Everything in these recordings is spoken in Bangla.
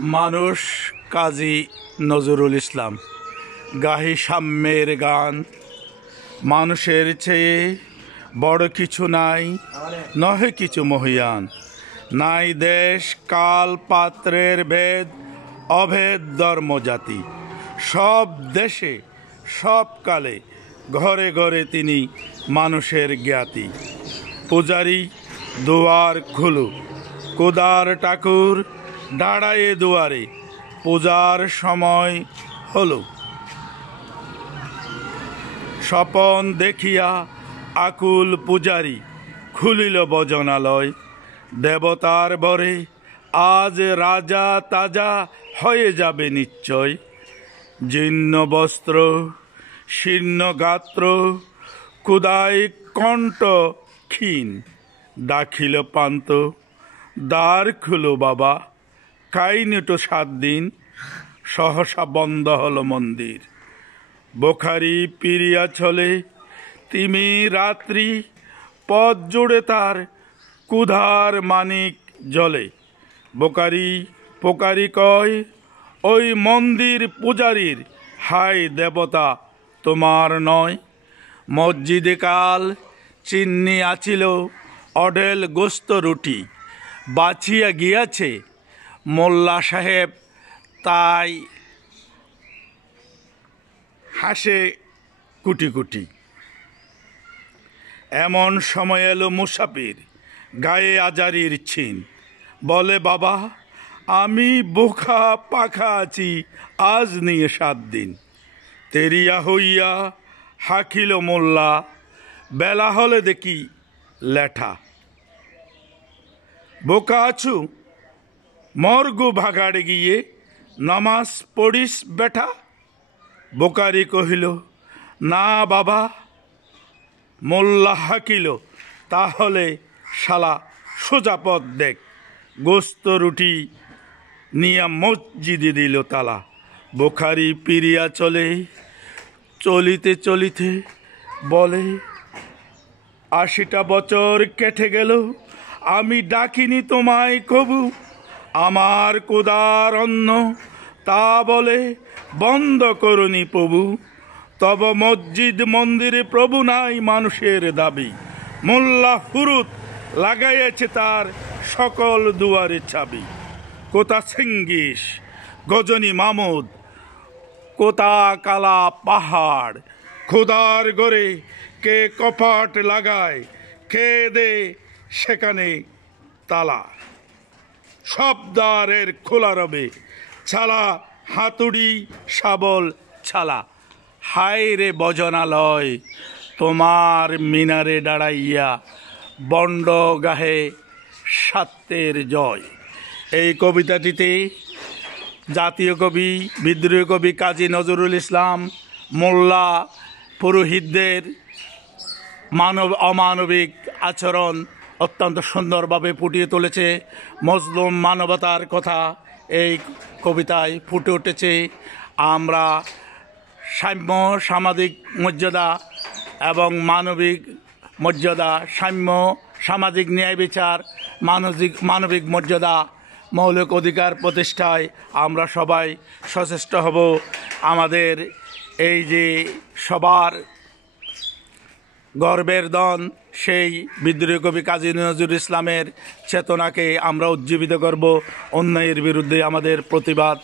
মানুষ কাজী নজরুল ইসলাম। গাহি সাম্যের গান। মানুষের চেয়ে বড় কিছু নাই, নহে কিছু মহিয়ান। নাই দেশ কাল পাত্রের ভেদ, অভেদ ধর্ম জাতি। সব দেশে সব কালে ঘরে ঘরে তিনি মানুষের জ্ঞাতি। পূজারি দুয়ার খুলু, কোদার ঠাকুর দাঁড়ায়ে দুয়ারে, পূজার সময় হলো। স্বপন দেখিয়া আকুল পূজারি, খুলিল ভজনালয়। দেবতার বরে আজ রাজা তাজা হয়ে যাবে নিশ্চয়। জীর্ণ বস্ত্র শীর্ণ গাত্র, ক্ষুধায় কণ্ঠ ক্ষীণ। ডাকিল পান্ত, দ্বার খুলো বাবা, খাইনি তো 7 দিন। সহসা বন্ধ হলো মন্দির। বোখারি পিরিয়া চলে তিমি রাত্রি, পথ জুড়ে তার ক্ষুধার মানিক জলে। বোকারি পোকারি কয় ওই মন্দির পূজারীর, হায় দেবতা তোমার নয়। মসজিদে কাল চিন্নি আছিল, অঢেল গোস্ত রুটি। বাঁচিয়া গিয়াছে মোল্লা সাহেব, তাই হাসে কুটি কুটি। এমন সময় এলো মুসাফির, গায়ে আজারির ছিন। বলে বাবা আমি বোখা পাখা আছি, আজ নিয়ে 7 দিন। তেরিয়া হইয়া হাকিল মোল্লা, বেলা হলে দেখি লেঠা। বোকা আছু, মর্গু ভাগাড়ে গিয়ে নমাজ পড়িস বেঠা। বোকারি কহিল না বাবা। মোল্লা হাকিল তাহলে শালা সোজা পথ দেখ। গোস্ত রুটি নিয়া মসজিদে দিল তালা। বোখারি পিরিয়া চলে, চলিতে চলিতে বলে 80টা বছর কেটে গেল, আমি ডাকিনি তোমায় কবু। আমার কোদার অন্ন তা বলে বন্ধ করনি প্রভু। তব মসজিদ মন্দিরে প্রভু নাই মানুষের দাবি। মোল্লা ফুরুত লাগাইয়াছে তার সকল দুয়ারে চাবি। কোথা সিঙ্গিস গজনী মামুদ, কোথা কালা পাহাড়। খোদার গড়ে কে কপাট লাগায়, কে দে সেখানে তালা। সব দ্বারের খোলা রবে, ছালা হাতুড়ি শাবল ছালা। হায় রে ভজনালয়, তোমার মিনারে দাঁড়াইয়া বন্ড গাহে সত্যের জয়। এই কবিতাটিতে জাতীয় কবি বিদ্রোহী কবি কাজী নজরুল ইসলাম মোল্লা পুরোহিতদের অমানবিক আচরণ অত্যন্ত সুন্দরভাবে ফুটিয়ে তুলেছে। মজলুম মানবতার কথা এই কবিতায় ফুটে উঠেছে। আমরা সাম্য সামাজিক মর্যাদা এবং মানবিক মর্যাদা, সাম্য সামাজিক ন্যায় বিচার, মানবিক মর্যাদা, মৌলিক অধিকার প্রতিষ্ঠায় আমরা সবাই সচেষ্ট হব। আমাদের এই যে সবার গর্বের দন, সেই বিদ্রোহী কবি কাজী নজরুল ইসলামের চেতনাকে আমরা উজ্জীবিত করব। অন্যায়ের বিরুদ্ধে আমাদের প্রতিবাদ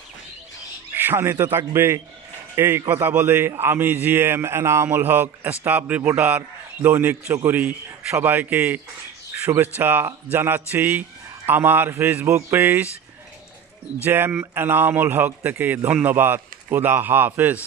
শানিত থাকবে। এই কথা বলে আমি GM Enamul Haque, staff reporter, দৈনিক চকরি, সবাইকে শুভেচ্ছা জানাচ্ছি। আমার Facebook page GM Enamul Haque থেকে ধন্যবাদ। খোদা হাফেজ।